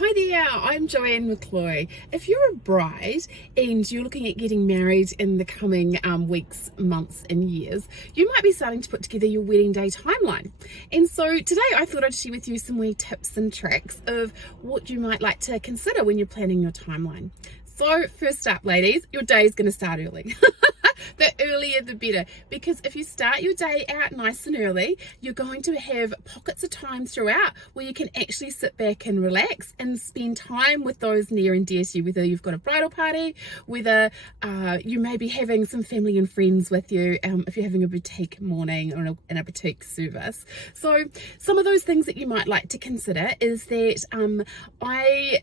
Hi there, I'm Joanne McCloy. If you're a bride and you're looking at getting married in the coming weeks, months and years, you might be starting to put together your wedding day timeline. And so today I thought I'd share with you some wee tips and tricks of what you might like to consider when you're planning your timeline. So first up, ladies, your day is going to start early. The earlier the better, because if you start your day out nice and early, you're going to have pockets of time throughout where you can actually sit back and relax and spend time with those near and dear to you, whether you've got a bridal party, whether you may be having some family and friends with you, if you're having a boutique morning or in a boutique service. So some of those things that you might like to consider is that I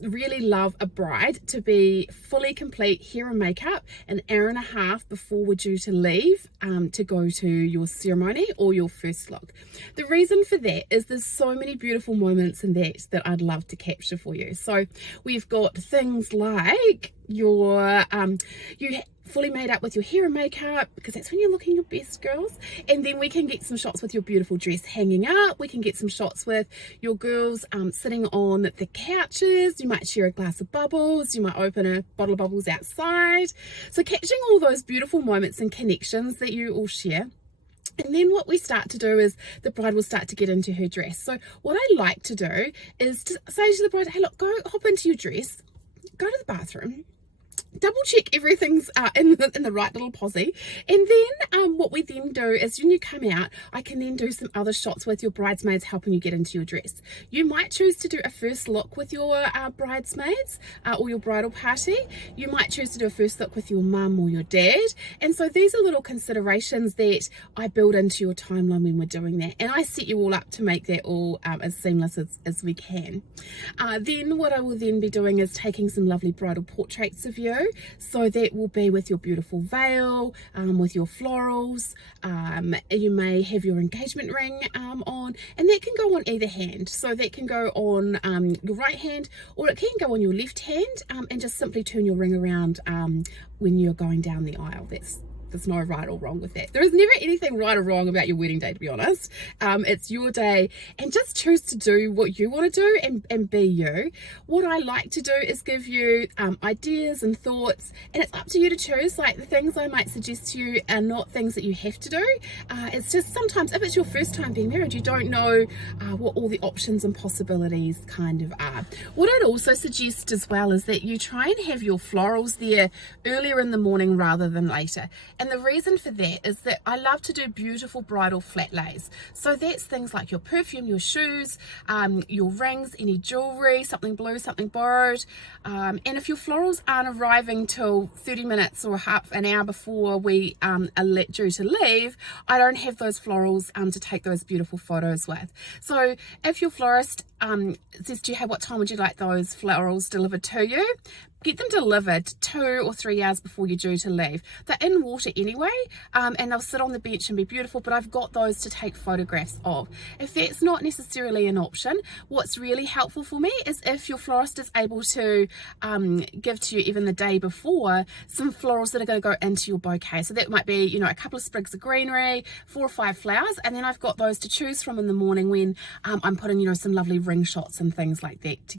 really love a bride to be fully complete hair and makeup an hour and a half before we're due to leave to go to your ceremony or your first look. The reason for that is there's so many beautiful moments in that I'd love to capture for you. So we've got things like your you fully made up with your hair and makeup, because that's when you're looking your best, girls. And then we can get some shots with your beautiful dress hanging up. We can get some shots with your girls sitting on the couches. You might share a glass of bubbles. You might open a bottle of bubbles outside. So capturing all those beautiful moments and connections that you all share. And then what we start to do is the bride will start to get into her dress. So what I like to do is to say to the bride, hey, look, go hop into your dress, go to the bathroom, double check everything's in the right little posy, and then what we then do is when you come out, I can then do some other shots with your bridesmaids helping you get into your dress. You might choose to do a first look with your bridesmaids or your bridal party. You might choose to do a first look with your mum or your dad, and so these are little considerations that I build into your timeline when we're doing that, and I set you all up to make that all as seamless as we can. Then what I will then be doing is taking some lovely bridal portraits of you. So that will be with your beautiful veil, with your florals. You may have your engagement ring on, and that can go on either hand. So that can go on your right hand, or it can go on your left hand, and just simply turn your ring around when you're going down the aisle. There's no right or wrong with that. There is never anything right or wrong about your wedding day, to be honest. It's your day, and just choose to do what you want to do and be you. What I like to do is give you ideas and thoughts, and it's up to you to choose. Like, the things I might suggest to you are not things that you have to do. It's just sometimes if it's your first time being married, you don't know what all the options and possibilities kind of are. What I'd also suggest as well is that you try and have your florals there earlier in the morning rather than later. And the reason for that is that I love to do beautiful bridal flat lays. So that's things like your perfume, your shoes, your rings, any jewelry, something blue, something borrowed. And if your florals aren't arriving till 30 minutes or half an hour before we are due to leave, I don't have those florals to take those beautiful photos with. So if your florist says to you, hey, what time would you like those florals delivered to you? Get them delivered 2 or 3 hours before you're due to leave. They're in water anyway, and they'll sit on the bench and be beautiful, but I've got those to take photographs of. If that's not necessarily an option, what's really helpful for me is if your florist is able to give to you even the day before some florals that are going to go into your bouquet. So that might be, you know, a couple of sprigs of greenery, 4 or 5 flowers, and then I've got those to choose from in the morning when I'm putting, you know, some lovely ring shots and things like that